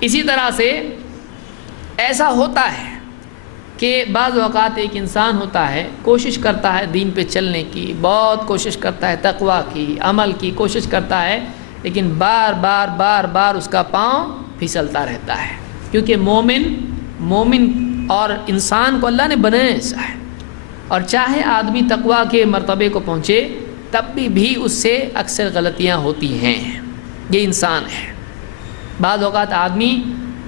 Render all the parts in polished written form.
اسی طرح سے ایسا ہوتا ہے کہ بعض اوقات ایک انسان ہوتا ہے، کوشش کرتا ہے دین پہ چلنے کی، بہت کوشش کرتا ہے تقویٰ کی، عمل کی کوشش کرتا ہے، لیکن بار بار اس کا پاؤں پھسلتا رہتا ہے، کیونکہ مومن اور انسان کو اللہ نے بنایا ایسا ہے، اور چاہے آدمی تقویٰ کے مرتبے کو پہنچے تب بھی اس سے اکثر غلطیاں ہوتی ہیں، یہ انسان ہے۔ بعض اوقات آدمی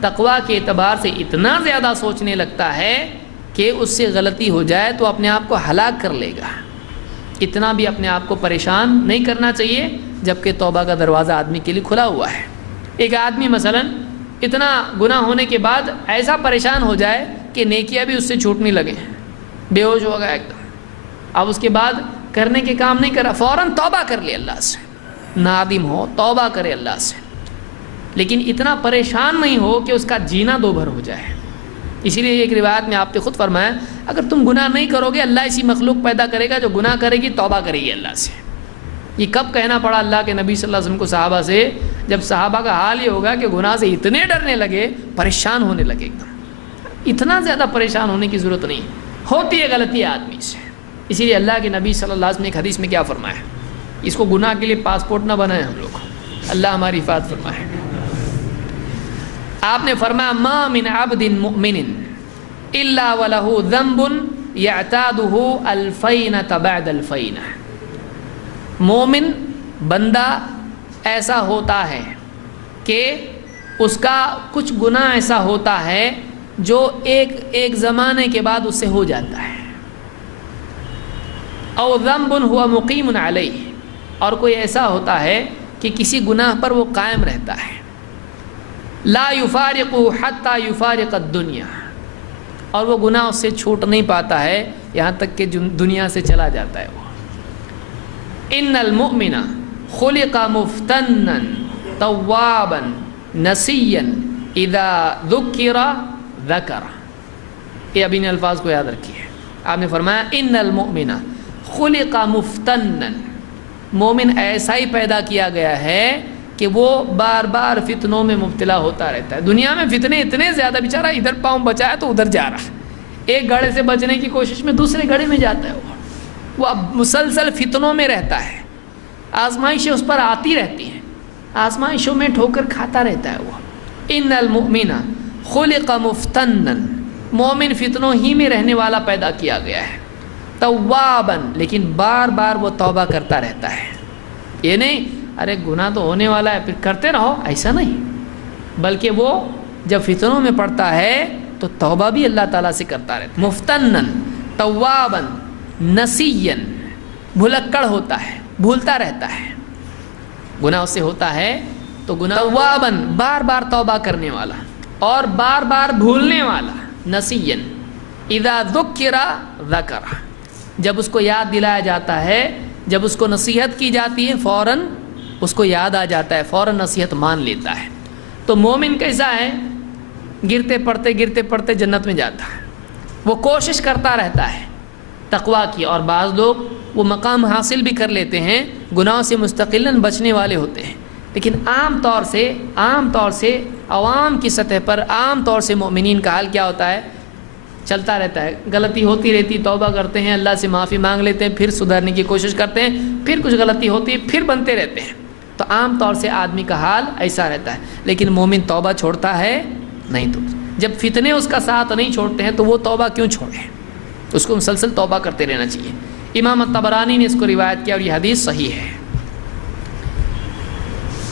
تقویٰ کے اعتبار سے اتنا زیادہ سوچنے لگتا ہے کہ اس سے غلطی ہو جائے تو اپنے آپ کو ہلاک کر لے گا۔ اتنا بھی اپنے آپ کو پریشان نہیں کرنا چاہیے، جبکہ توبہ کا دروازہ آدمی کے لیے کھلا ہوا ہے۔ ایک آدمی مثلا اتنا گناہ ہونے کے بعد ایسا پریشان ہو جائے کہ نیکیاں بھی اس سے چھوٹنے لگے، بے ہوش ہو گیا ایک دم، اب اس کے بعد کرنے کے کام نہیں کرا، فوراً توبہ کر لے اللہ سے، نادم ہو توبہ کرے اللہ سے، لیکن اتنا پریشان نہیں ہو کہ اس کا جینا دو بھر ہو جائے۔ اسی لیے ایک روایت میں آپ نے خود فرمایا، اگر تم گناہ نہیں کرو گے اللہ ایسی مخلوق پیدا کرے گا جو گناہ کرے گی توبہ کرے گی اللہ سے۔ یہ کب کہنا پڑا اللہ کے نبی صلی اللہ علیہ وسلم کو صحابہ سے؟ جب صحابہ کا حال یہ ہوگا کہ گناہ سے اتنے ڈرنے لگے، پریشان ہونے لگے ایک دم۔ اتنا زیادہ پریشان ہونے کی ضرورت نہیں، ہوتی ہے غلطی آدمی سے۔ اسی لیے اللہ کے نبی صلی اللہ علیہ وسلم نے ایک حدیث میں کیا فرمایا؟ اس کو گناہ کے لیے پاسپورٹ نہ بنائے ہم لوگ، اللہ ہماری حفاظت فرمائے۔ آپ نے فرمایا ما من عبد مؤمن الا وله ذنب يعتاده الفینة بعد الفینة۔ مومن بندہ ایسا ہوتا ہے کہ اس کا کچھ گناہ ایسا ہوتا ہے جو ایک زمانے کے بعد اس سے ہو جاتا ہے، او ذنب هو مقیم علیہ، اور کوئی ایسا ہوتا ہے کہ کسی گناہ پر وہ قائم رہتا ہے، لا یفارق حتی یفارق الدنیا، اور وہ گناہ اس سے چھوٹ نہیں پاتا ہے یہاں تک کہ دنیا سے چلا جاتا ہے وہ۔ ان المؤمن خلق مفتنا توابا نسیا اذا ذکر ذکر۔ یہ ابھی ان الفاظ کو یاد رکھیے، آپ نے فرمایا ان المؤمن خلق مفتنا، مومن ایسا ہی پیدا کیا گیا ہے کہ وہ بار بار فتنوں میں مبتلا ہوتا رہتا ہے۔ دنیا میں فتنے اتنے زیادہ، بیچارہ ادھر پاؤں بچایا تو ادھر جا رہا ہے، ایک گڑھے سے بچنے کی کوشش میں دوسرے گڑھے میں جاتا ہے، وہ اب مسلسل فتنوں میں رہتا ہے، آزمائشیں اس پر آتی رہتی ہیں، آزمائشوں میں ٹھوکر کھاتا رہتا ہے وہ۔ ان المؤمن خلق مفتنا، مومن فتنوں ہی میں رہنے والا پیدا کیا گیا ہے، توابا، لیکن بار بار وہ توبہ کرتا رہتا ہے۔ یہ نہیں ارے گناہ تو ہونے والا ہے پھر کرتے رہو، ایسا نہیں، بلکہ وہ جب فتنوں میں پڑتا ہے تو توبہ بھی اللہ تعالیٰ سے کرتا رہتا ہے۔ مفتنا توابا نسیا، بھلکڑ ہوتا ہے، بھولتا رہتا ہے، گناہ اس سے ہوتا ہے تو گناہ، توابا بار بار توبہ کرنے والا اور بار بار بھولنے والا، نسیا اذا ذکر ذکر، جب اس کو یاد دلایا جاتا ہے، جب اس کو نصیحت کی جاتی ہے فوراً اس کو یاد آ جاتا ہے، فوراً نصیحت مان لیتا ہے۔ تو مومن کیسا ہے؟ گرتے پڑتے جنت میں جاتا ہے، وہ کوشش کرتا رہتا ہے تقویٰ کی، اور بعض لوگ وہ مقام حاصل بھی کر لیتے ہیں، گناہوں سے مستقلاً بچنے والے ہوتے ہیں، لیکن عام طور سے عوام کی سطح پر عام طور سے مومنین کا حال کیا ہوتا ہے؟ چلتا رہتا ہے، غلطی ہوتی رہتی، توبہ کرتے ہیں، اللہ سے معافی مانگ لیتے ہیں، پھر سدھرنے کی کوشش کرتے ہیں، پھر کچھ غلطی ہوتی ہے، پھر بنتے رہتے ہیں۔ تو عام طور سے آدمی کا حال ایسا رہتا ہے، لیکن مومن توبہ چھوڑتا ہے نہیں، تو جب فتنے اس کا ساتھ نہیں چھوڑتے ہیں تو وہ توبہ کیوں چھوڑے؟ اس کو مسلسل توبہ کرتے رہنا چاہیے۔ امام الطبرانی نے اس کو روایت کیا اور یہ حدیث صحیح ہے۔